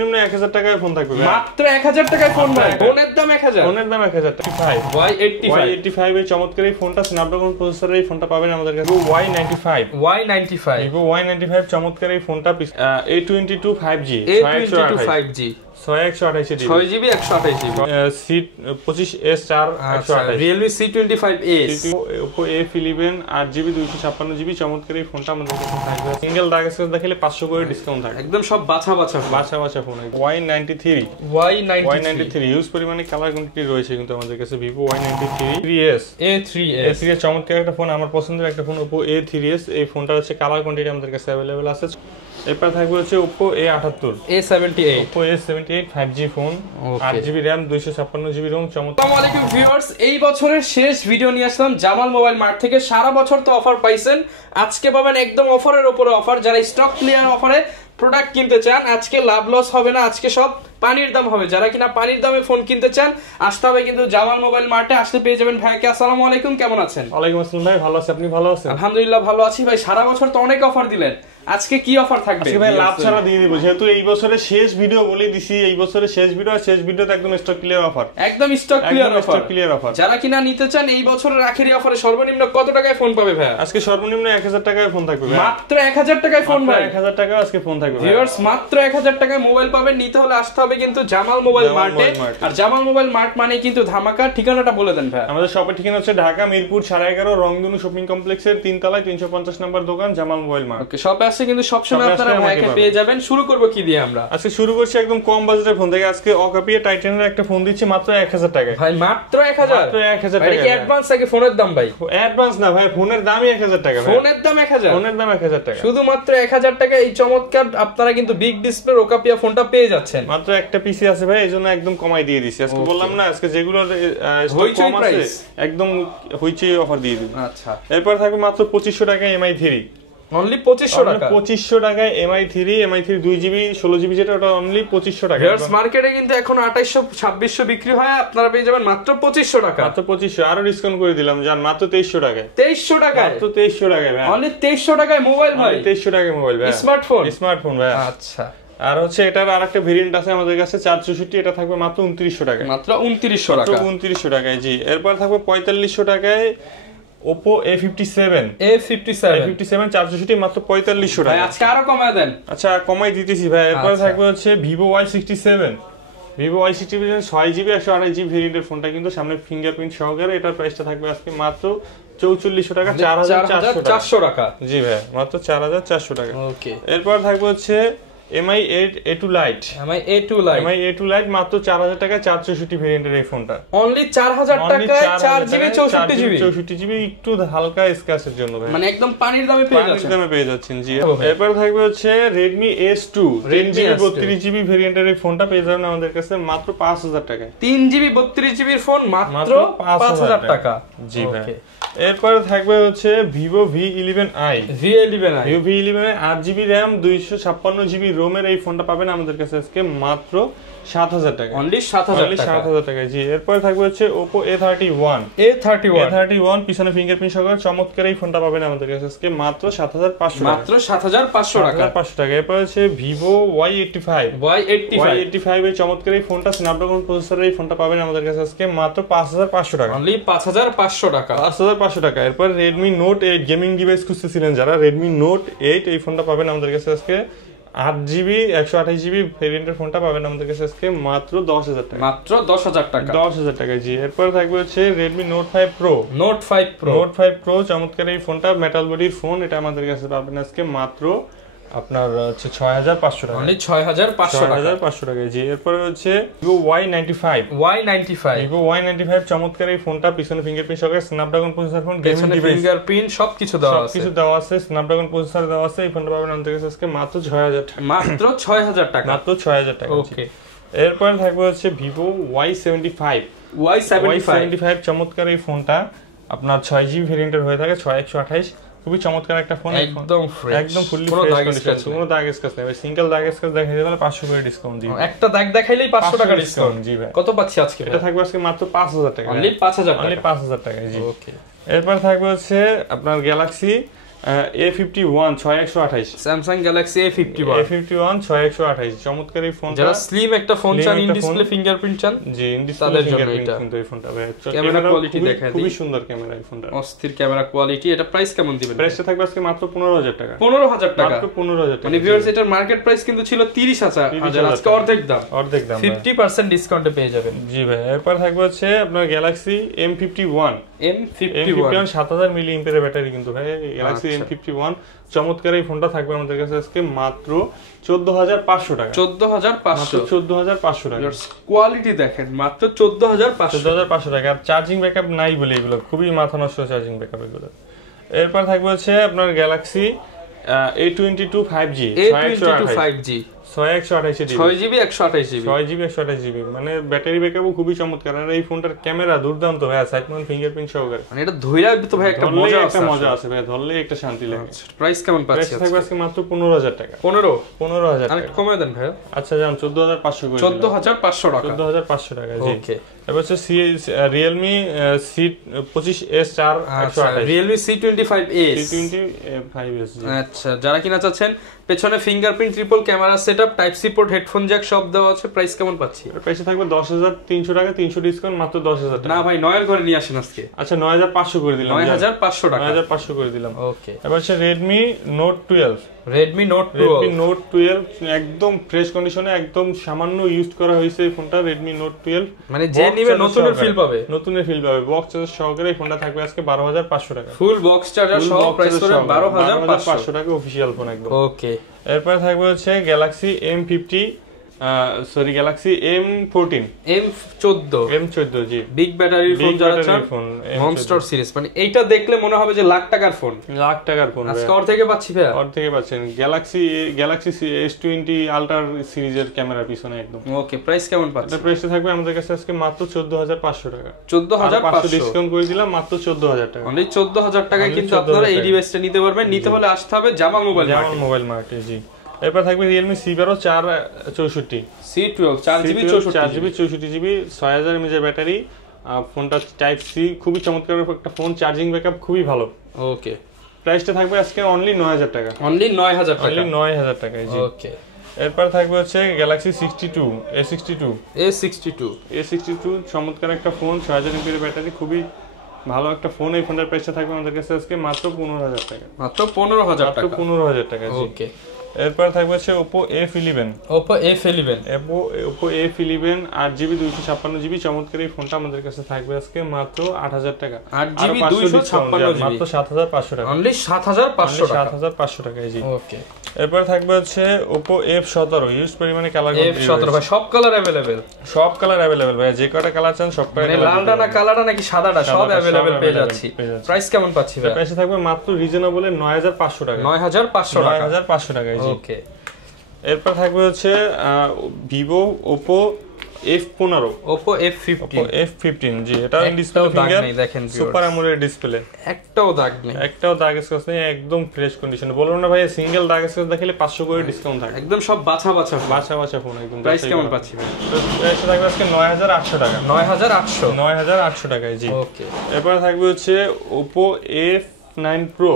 নিম্ন 1000 টাকায় ফোন থাকবে মাত্র 1000 টাকায় ফোন ভাই। ফোনের দাম 1000, ফোনের দাম 1000 টাকা। Y85 এই চমৎকার এই ফোনটা স্ন্যাপড্রাগন প্রসেসরের এই ফোনটা পাবেন আমাদের কাছে। Vivo Y95 চমৎকার এই ফোনটা A22 5G 6128 6GB 128GB seat 25S4 128 Realme C25s Oppo A11 8GB 256GB চমৎকার এই ফোনটা আমাদের কাছে থাকবে। সিঙ্গেল দাগ স্ক্র্যাচ দেখালে 500 করে ডিসকাউন্ট থাকবে। একদম সব বাছা ফোন। Y93 ইউজ পরিমাণে কালার কোয়ান্টিটি রয়েছে কিন্তু আমাদের কাছে। Vivo Y93 A3s চমৎকার একটা ফোন, আমার পছন্দের একটা ফোন Oppo A3s। এই ফোনটা হচ্ছে কালার কোয়ান্টিটি আমাদের কাছে अवेलेबल আছে। এরপর থাকবে হচ্ছে Oppo A78 5G phone, 8GB RAM 256GB ROM চমৎকার। আসসালামু আলাইকুম ভিউয়ার্স, এই বছরের শেষ ভিডিও নিয়ে আসলাম জামাল মোবাইল মার্ট থেকে। সারা বছর তো অফার পাইছেন, আজকে পাবেন একদম অফারের উপরে অফার। যারা স্টক ক্লিয়ার অফারে প্রোডাক্ট কিনতে চান, আজকে লাভ লস হবে না, আজকে সব পানির দাম হবে। যারা কিনা পানির দামে ফোন কিনতে চান আসতে হবে কিন্তু জামাল মোবাইল মার্টে। আসলে পেয়ে যাবেন ভাইকে। আসসালামু আলাইকুম, কেমন আছেন? ওয়ালাইকুম আসসালাম ভাই, ভালো আছি, আপনি ভালো আছেন? আলহামদুলিল্লাহ ভালো আছি ভাই। সারা বছর তো অনেক অফার দিলেন, আজকে কি অফার থাকবে? আজকে ভাই লাভ ছাড়া দিয়ে দিব, যেহেতু এই বছরের শেষ ভিডিও বলে দিছি। এই বছরের শেষ ভিডিও, আর শেষ ভিডিওতে একদম স্টক ক্লিয়ার অফার, একদম স্টক ক্লিয়ার অফার। যারা কিনা নিতে চান এই বছরের আখেরি অফারে সর্বনিম্ন কত টাকায় ফোন পাবে ভাই? আজকে সর্বনিম্ন 1000 টাকায় ফোন থাকবে ভাই। মাত্র 1000 টাকায় ফোন ভাই। 1000 টাকা আজকে ফোন থাকবে ভিউয়ার্স, মাত্র 1000 টাকায় মোবাইল পাবেন। নিতে হলে আসতে হবে কিন্তু জামাল মোবাইল মার্টে। আর জামাল মোবাইল মার্ট মানে কিন্তু ধামাকা। ঠিকানাটা বলে দেন ভাই। আমাদের শপের ঠিকানা হচ্ছে ঢাকা মিরপুর 11.5 রংধনু শপিং কমপ্লেক্সের 3 তলায় 350 নম্বর দোকান জামাল মোবাইল মার্ট। ওকে, শপে আসছে কিন্তু সব সময় আপনারা ভাইকে পেয়ে যাবেন। শুরু করব কি দিয়ে আমরা? আজকে শুরু করছি একদম কম বাজেটের ফোন থেকে। আজকে অকাপিয়া টাইটানের একটা ফোন দিচ্ছি মাত্র 1000 টাকায় ভাই। মাত্র 1000 টাকা। কি অ্যাডভান্স নাকি ফোনের দাম ভাই? অ্যাডভান্স না ভাই, ফোনের দামই 1000 টাকা। ফোনের দাম 1000, ফোনের দাম 1000 টাকা। শুধুমাত্র 1000 টাকা এই চমৎকার আপনারা কিন্তু বিগ ডিসপ্লে ওকাপিয়া ফোনটা পেয়ে যাচ্ছেন। মাত্র একটা পিসি আছে ভাই, এইজন্য একদম কমাই দিয়ে দিছি। আজকে বললাম না আজকে যেগুলো স্টক কম আছে একদম হইচই অফার দিয়ে দিই। আচ্ছা, এরপর থাকবে মাত্র 2500 টাকায় MI3। অনলি 2500 টাকা। 2500 টাকায় MI3 2GB 16GB যেটা, ওটা অনলি 2500 টাকা। ভিউয়ার্স, মার্কেটে কিন্তু এখন 2800 2600 বিক্রি হয়, আপনারা পেয়ে যাবেন মাত্র 2500 টাকা। মাত্র 2500, আরো ডিসকাউন্ট করে দিলাম জান, মাত্র 2300 টাকায়। 2300 টাকায়? মাত্র 2300 টাকায় ভাই। অনলি 2300 টাকায় মোবাইল ভাই। 2300 টাকায় মোবাইল ভাই, স্মার্টফোন ভাই। আচ্ছা, আর হচ্ছে এটার আরেকটা ভেরিয়েন্ট আছে আমাদের কাছে 464, এটা থাকবে মাত্র 2900 টাকায়। মাত্র 2900 টাকা। 2900 টাকায় জি। এরপর থাকবে 4500 টাকায় Oppo A57 464 মাত্র 4500 টাকা। ভাই আজকে আরো কমায় দেন। আচ্ছা, কমাই দিতেছি ভাই। এরপর থাকবে হচ্ছে Vivo Y67 6GB 128GB ভেরিয়েন্টের ফোনটা কিন্তু সামনে ফিঙ্গারপ্রিন্ট সহকারে। এটার প্রাইসটা থাকবে আজকে মাত্র 4400 টাকা, 4400 টাকা। জি ভাই, মাত্র 4400 টাকা। ওকে, এরপর থাকবে হচ্ছে MI8 A2 Lite মাত্র 4000 টাকা, 464 ভেরিয়েন্টের এই ফোনটা। অনলি 4000 টাকায় 4GB 64GB একটু হালকা স্ক্র্যাচের জন্য ভাই, মানে একদম পানির দামে পেয়ে যাচ্ছেন জি। এরপর থাকবে হচ্ছে Redmi S2 3GB 32GB ভেরিয়েন্টের এই ফোনটা পেয়ে যাবেন আমাদের কাছে মাত্র 5000 টাকায়। 3GB 32GB ফোন মাত্র 5000 টাকা জি ভাই। এরপর থাকবে হচ্ছে Vivo V11i 8GB RAM 256GB ROM এর এই ফোনটা পাবেন আমাদের কাছে আজকে মাত্র 7000 টাকা। অনলি 7000 টাকা জি। এরপর থাকবে হচ্ছে Oppo A31 পিছনে ফিঙ্গারপ্রিন্ট সহকারে চমৎকার এই ফোনটা পাবেন আমাদের কাছে আজকে মাত্র 7500 টাকা। মাত্র 7500 টাকা। এরপর হচ্ছে Vivo Y85 এই চমৎকার এই ফোনটা স্ন্যাপড্রাগন প্রসেসরের এই ফোনটা পাবেন আমাদের কাছে আজকে মাত্র 5500 টাকা। অনলি 5500 টাকা। 5500 টাকা। এরপর Redmi Note 8 গেমিং ডিভাইস খুঁজতেছিলেন যারা, Redmi Note 8 এই ফোনটা পাবেন আমাদের কাছে আজকে 8GB 128GB ভেরিয়েন্টের ফোনটা পাবেন আমাদের কাছে আজকে মাত্র 10000 টাকা। মাত্র 10000 টাকা। 10000 টাকা জি। এরপর থাকবে হচ্ছে Redmi Note 5 Pro চমৎকার এই ফোনটা, মেটাল বডির ফোন। এটা আমাদের কাছে পাবেন আজকে মাত্র আপনার হচ্ছে 6500 টাকা। অনলি 6500 টাকা জি। এরপর হচ্ছে Vivo Y95 চমৎকার এই ফোনটা, পিছনে ফিঙ্গারপ্রিন্ট সহকারে Snapdragon processor phone, gaming device, fingerprint সবকিছু দেওয়া আছে, স্ন্যাপড্রাগন প্রসেসর দেওয়া আছে। এই ফোনটা পাবেন আমাদের কাছে আজকে মাত্র 6000 টাকা। মাত্র 6000 টাকা। মাত্র 6000 টাকা। ওকে, এরপর থাকবে হচ্ছে Vivo Y75 চমৎকার এই ফোনটা আপনার 6GB ভেরিয়েন্টের হয়ে থাকে, 6128, খুবই চমৎকার একটা ফোন। একদম ফুললি ফ্রেশ, কোনো দাগ স্ক্র্যাচ নেই ভাই। সিঙ্গেল দাগ স্ক্র্যাচ দেখাইতে গেলে 500 করে ডিসকাউন্ট দিই। একটা দাগ দেখাইলেই 500 টাকা ডিসকাউন্ট জি ভাই। কত পাচ্ছি আজকে? এটা থাকবে আজকে মাত্র 5000 টাকা। অনলি 5000 টাকা জি। ওকে, এরপর থাকবে হচ্ছে আপনার Galaxy A51 6128 Samsung Galaxy A51 A51 6128 চমৎকার এই ফোনটা। যারা স্লিম একটা ফোন চান, ইন ডিসপ্লে ফিঙ্গারপ্রিন্ট চান, জি ইন ডিসপ্লে ফিঙ্গারপ্রিন্ট কিন্তু এই ফোনটা ভাই ক্যামেরা কোয়ালিটি দেখা দিই, খুবই সুন্দর ক্যামেরা এই ফোনটা, অস্থির ক্যামেরা কোয়ালিটি। এটা প্রাইস কেমন দিবেন? প্রাইসটা থাকবে আজকে মাত্র 15000 টাকা। 15000 টাকা, মাত্র 15000 টাকা। মানে ভিউয়ার্স এটার মার্কেট প্রাইস কিন্তু ছিল 30000, আজকে অর্ধেক দাম, 50% ডিসকাউন্টে পেয়ে যাবেন। জি ভাই। এরপর থাকবে হচ্ছে আপনার গ্যালাক্সি M51 7000 মিলি এম্পিয়ারের ব্যাটারি কিন্তু ভাই গ্যালাক্সি M51 চমৎকার এই ফোনটা থাকবে আমাদের কাছে আজকে মাত্র 14500 টাকা। 14500 টাকা। কোয়ালিটি দেখেন মাত্র 14500 টাকা। আর চার্জিং ব্যাকআপ নাই বলে এগুলো খুবই মাথা নষ্ট চার্জিং ব্যাকআপ এগুলো। এরপর থাকবে হচ্ছে আপনার Galaxy A22 5G 6GB 128GB, মানে ব্যাটারি ব্যাকআপও খুবই চমৎকার। আর এই ফোনটার ক্যামেরা দুর্দান্ত ভাই, সাইড মাউন্ট ফিঙ্গারপ্রিন্ট সহকারে, মানে এটা ধইরা তো ভাই একটা মজা আছে ভাই, ধরলে একটা শান্তি লাগে। প্রাইস কেমন পাচ্ছি? প্রাইস থাকবে আজকে মাত্র 15000 টাকা। 15000 টাকা। আরেকটু কমায় দেন ভাই। আচ্ছা জান 14500 করে 14500 টাকা। 14500 টাকা জি। ওকে। এবার হচ্ছে Realme C25s 4 128 Realme C25s জি। আচ্ছা, যারা কিনা চাচ্ছেন পেছনে fingerprint triple camera setup, type C port, headphone jack সব দেওয়া আছে, প্রাইস কেমন পাচ্ছি? প্রাইসে থাকবে 10300 টাকা, 300 ডিসকাউন্ট মাত্র 10000 টাকা। না ভাই 9 ঘরে নিয়ে আসেন আজকে। আচ্ছা 9500 করে দিলাম। 9500 টাকা। 9500 করে দিলাম। ওকে। এবার হচ্ছে Redmi Note 12 একদম ফ্রেশ কন্ডিশনে, একদম সামান্য ইউজ করা হয়েছে এই ফোনটা। Redmi Note 12 মানে যে নিবে নতুনের ফিল পাবে, বক্স চার্জার সহকারে এই ফোনটা থাকবে আজকে 12500 টাকা। ফুল বক্স চার্জার সহ প্রাইস করে 12500 টাকা, অফিশিয়াল ফোন একদম। ওকে। এরপর থাকবে হচ্ছে গ্যালাক্সি গ্যালাক্সি M14 জি, বিগ ব্যাটারির ফোন, যারা চান মনস্টার সিরিজ, মানে এইটা দেখলে মনে হবে যে লাখ টাকার ফোন আজকে ওর থেকে পাচ্ছি ভাই, ওর থেকে পাচ্ছেন গ্যালাক্সি S20 আলট্রা সিরিজের ক্যামেরা পিছনে একদম। ওকে, প্রাইস কেমন পাচ্ছেন? প্রাইসটা থাকবে আমাদের কাছে আজকে মাত্র 14500 টাকা। 14500 ডিসকাউন্ট করে দিলাম, মাত্র 14000 টাকা। অনলি 14000 টাকায় কিন্তু আপনারা এই ডিভাইসটা নিতে পারবেন। নিতে হলে আসতে হবে জামাল মোবাইল মার্টে জি। এরপর থাকবে Realme C12 464 C12 4GB 64GB 6000 mAh battery. ফোনটা টাইপ সি, খুবই চমৎকার একটা ফোন, চার্জিং ব্যাকআপ খুবই ভালো। ওকে। প্রাইসটা থাকবে আজকে অনলি 9000 টাকা। অনলি 9000 টাকা। অনলি 9000 টাকা জি। ওকে। এরপর থাকবে হচ্ছে Galaxy A62 চমৎকার একটা ফোন, 6000 mAh ব্যাটারি, খুবই ভালো একটা ফোন। এই ফোনের প্রাইসটা থাকবে আমাদের কাছে আজকে মাত্র 15000 টাকা। মাত্র 15000 টাকা জি। ওকে। এরপর থাকবে হচ্ছে Oppo A11 8GB 256GB চমৎকার এই ফোনটা আমাদের কাছে থাকবে আজকে মাত্র 8000 টাকা। 8GB 256GB মাত্র 7500 টাকা। অনলি 7500 টাকা। 7500 টাকা জি। ওকে। এরপর থাকবে হচ্ছে Oppo F17 ইউজ পরিমাণে কালার F17 ভাই সব কালার अवेलेबल, ভাই, যে কয়টা কালার চান সব কয়টা, মানে লালটা না কালারটা নাকি সাদাটা সব अवेलेबल পেয়ে যাচ্ছি। প্রাইস কেমন পাচ্ছি ভাই? প্রাইস থাকবে মাত্র রিজনেবল 9500 টাকা। 9500 টাকা জি। ওকে। এরপর থাকবে হচ্ছে Vivo Oppo F15 জি। এটা ডিসপ্লে ফিঙ্গার দেখেন, সুপার অ্যামোলেড ডিসপ্লে, একটাও দাগ স্ক্র্যাচ নেই, একদম ফ্রেশ কন্ডিশনে। বলবো না ভাই সিঙ্গেল দাগ স্ক্র্যাচ দেখালে 500 করে ডিসকাউন্ট থাকে, একদম সব বাছা ফোন একদম। প্রাইস কেমন পাচ্ছি ভাই? প্রাইস থাকবে আজকে 9800 টাকা। 9800 টাকায় জি। ওকে। এরপর থাকবে হচ্ছে Oppo F9 Pro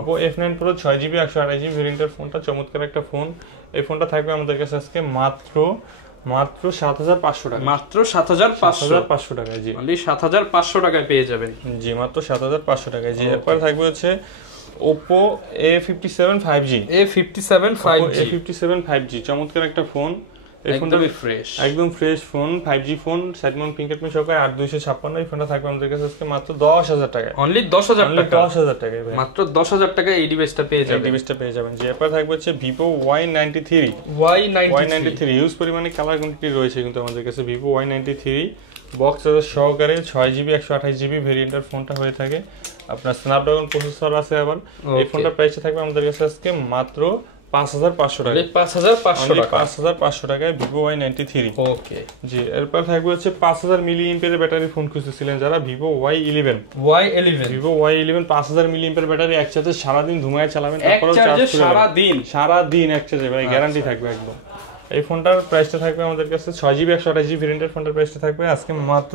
Oppo F9 Pro 6GB 128GB ভেরিয়েন্টের ফোনটা, চমৎকার একটা ফোন। এই ফোনটা থাকবে আমাদের কাছে আজকে মাত্র 7500 টাকা। মাত্র 7500 টাকায় জি। অনলি 7500 টাকায় পেয়ে যাবেন জি, মাত্র 7500 টাকায় জি। এরপর থাকবে হচ্ছে Oppo A57 5G চমৎকার একটা ফোন। এই ফোনটা একদম fresh phone, 5G phone, side Mount fingerprint সহকারে 8256। এই ফোনটা থাকবে আমাদের কাছে আজকে মাত্র 10000 টাকা। অনলি 10000 টাকা। 10000 টাকায় ভাই, মাত্র 10000 টাকায় এই ডিভাইসটা পেয়ে যাবেন। জি। এরপর থাকবে হচ্ছে Vivo Y93 ইউজ পরিমাণে কালার কোয়ান্টিটি রয়েছে কিন্তু আমাদের কাছে। Vivo Y93 বক্স চার্জার সহকারে 6GB 128GB ভেরিয়েন্টের ফোনটা হয়ে থাকে। আপনার স্ন্যাপড্রাগন প্রসেসর আছে আবার। এই ফোনটার প্রাইসটা থাকবে আমাদের কাছে আজকে মাত্র 5500 টাকা। 5500 টাকায় Vivo Y93। ওকে জি। এরপর থাকবে হচ্ছে 5000 মিলি এম্পিয়ারের ব্যাটারি ফোন খুঁজতেছিলেন যারা, Vivo Y11 5000 মিলি এম্পিয়ার ব্যাটারি, একসাথে সারাদিন ধুমায় চালাবেন, তারপরেও চার্জ সারাদিন এক চার্জে ভাই, গ্যারান্টি থাকবে একদম। এই ফোনটার প্রাইসটা থাকবে আমাদের কাছে 6GB 128GB ভেরিয়েন্টের ফোনটার প্রাইসটা থাকবে আজকে মাত্র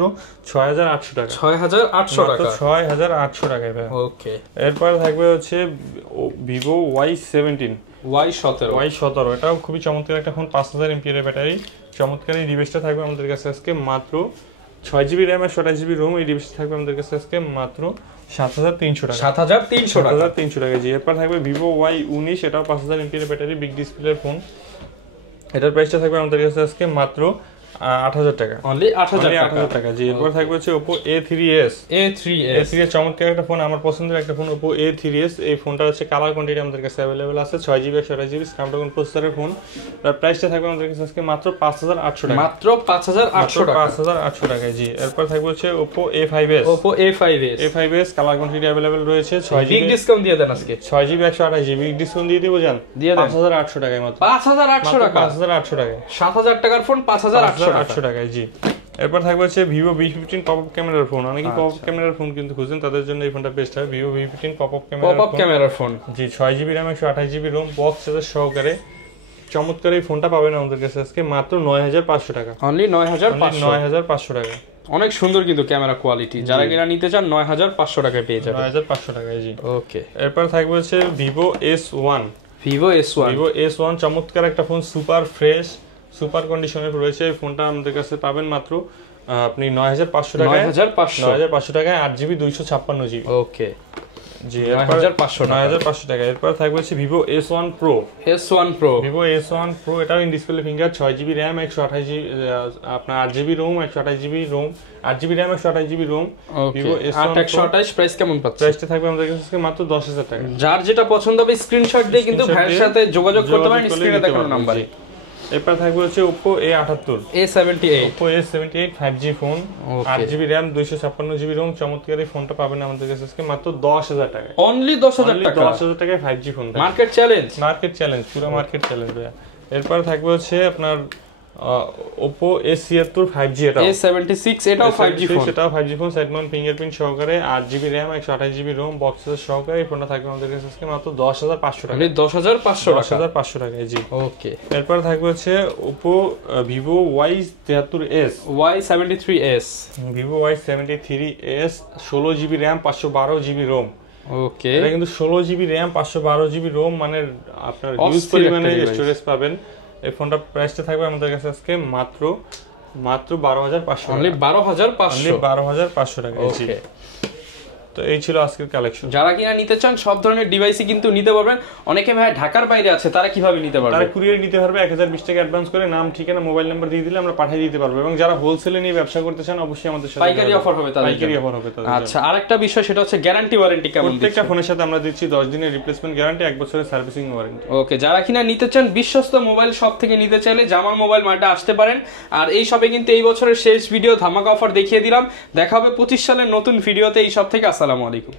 6800 টাকা। 6800 টাকা, 6800 টাকায় ভাই। ওকে। এরপর থাকবে হচ্ছে Vivo Y17, Y17 এটাও খুবই চমৎকার একটা ফোন, 5000 mAh এর ব্যাটারি। চমৎকার এই ডিভাইসটা থাকবে আমাদের কাছে আজকে মাত্র 6GB RAM 128GB ROM। এই ডিভাইসটা থাকবে আমাদের কাছে আজকে মাত্র 7300 টাকা। 7300 টাকা জি। এরপর থাকবে Vivo Y19, এটাও 5000 mAh ব্যাটারি, বিগ ডিসপ্লের ফোন। এটার প্রাইসটা থাকবে আমাদের কাছে আজকে মাত্র 8000 টাকা, অনলি 8000 টাকা জি। এরপর থাকবে হচ্ছে Oppo A3s, চমৎকার একটা ফোন, আমার পছন্দের একটা ফোন Oppo A3s। এই ফোনটা হচ্ছে কালার কোয়ান্টিটি আমাদের কাছে अवेलेबल আছে, 6GB 128GB স্ন্যাপড্রাগন প্রসেসরের ফোন। তার প্রাইসটা থাকবে আমাদের কাছে আজকে মাত্র 5800 টাকা, মাত্র 5800 টাকা, 5800 টাকায় জি। এরপর থাকবে হচ্ছে Oppo A5s, A5s colour quantity available রয়েছে, 6GB বিগ ডিসকাউন্ট দিয়ে দেন আজকে, 6GB 128GB ডিসকাউন্ট দিয়ে দিব জান, 5800 টাকায় মাত্র, 5800 টাকা, 5800 টাকায়, 7000 টাকার ফোন 5800 টাকায় জি। এরপর থাকবে হচ্ছে Vivo V15 পপআপ ক্যামেরার ফোন। অনেকে পপআপ ক্যামেরার ফোন কিন্তু খুঁজেন, তাদের জন্য এই ফোনটা বেস্ট হবে, Vivo V15 পপআপ ক্যামেরার ফোন জি। 6GB RAM 128GB ROM box charger সহকারে চমৎকার এই ফোনটা পাবেন আমাদের কাছে আজকে মাত্র 9500 টাকা, অনলি 9500 টাকা। অনেক সুন্দর কিন্তু ক্যামেরা কোয়ালিটি, যারা কিনা নিতে চান 9500 টাকায় পেয়ে যাবেন, 9500 টাকায় জি। ওকে। এরপর থাকবে হচ্ছে Vivo S1, Vivo S1 চমৎকার একটা ফোন, সুপার ফ্রেশ, সুপার কন্ডিশনের রয়েছে। এই ফোনটা আমাদের কাছে পাবেন মাত্র আপনি 9500 টাকায়, 9500 টাকায় 8GB 256GB, ওকে জি। 9500 টাকা। এরপর থাকবে হচ্ছে Vivo S1 Pro, Vivo S1 Pro এটাও in display finger, 6GB RAM 128GB আপনার 8GB ROM 128GB ROM, 8GB RAM 128GB ROM। Vivo S1 128 price কেমন পাচ্ছেন? প্রাইসটা থাকবে আমাদের কাছে মাত্র 10000 টাকা। যার যেটা পছন্দ হবে স্ক্রিনশট দিয়ে কিন্তু ভাইয়ের সাথে যোগাযোগ করতে পারেন স্ক্রিনে দেখানো নম্বরে। এরপর থাকবে হচ্ছে Oppo A78, 5G phone, 8GB RAM 256GB ROM। চমৎকার এই ফোনটা পাবেন আমাদের কাছে আজকে মাত্র 10000 টাকায়, অনলি 10000 টাকায় 5G ফোন। মার্কেট চ্যালেঞ্জ, পুরো মার্কেট চ্যালেঞ্জ ভাইয়া। এরপর থাকবে হচ্ছে আপনার Oppo A76 5G, এটাও A76, এটাও 5G ফোন, এটাও 5G phone, side Mount fingerprint সহকারে, 8GB RAM 128GB ROM box সহকারে। এই ফোনটা থাকবে আমাদের কাছে আজকে মাত্র 10500 টাকা, 10500 টাকায় জি। ওকে। এরপর থাকবে হচ্ছে Oppo Vivo Y73s, Vivo Y73s 16GB RAM 512GB ROM, ওকে। এটা কিন্তু 16GB RAM 512GB ROM, মানে আপনার হিউজ পরিমাণে স্টোরেজ পাবেন। এই ফোনটা প্রাইসটা থাকবে আমাদের কাছে আজকে মাত্র 12500, অনলি 12500 টাকা জি। তো এই ছিল আজকের কালেকশন। যারা কিনা নিতে চান সব ধরনের ডিভাইসই কিন্তু নিতে পারবেন। অনেকে ভাই ঢাকার বাইরে আছে, তারা কিভাবে নিতে পারবে? তারা কুরিয়ার নিতে পারবে, 1020 টাকা অ্যাডভান্স করে নাম, ঠিকানা, মোবাইল নাম্বার দিয়ে দিলে আমরা পাঠিয়ে দিতে পারবো। এবং যারা হোলসেলে নিয়ে ব্যবসা করতে চান অবশ্যই আমাদের সাথে পাইকারি অফার হবে তাদের, আচ্ছা। আরেকটা বিষয় সেটা হচ্ছে গ্যারান্টি ওয়ারেন্টি কেমন? প্রত্যেকটা ফোনের সাথে আমরা দিচ্ছি 10 দিনের রিপ্লেসমেন্ট গ্যারান্টি, 1 বছরের সার্ভিসিং ওয়ারেন্টি। ওকে। যারা কিনা নিতে চান বিশ্বস্ত মোবাইল শপ থেকে নিতে চাইলে জামাল মোবাইল মার্টে আসতে পারেন। আর এই শপে কিন্তু এই বছরের শেষ ভিডিও ধামাকা অফার দেখিয়ে দিলাম। দেখা হবে 25 সালের নতুন ভিডিওতে এই শপ থেকে। আসসালামু আলাইকুম।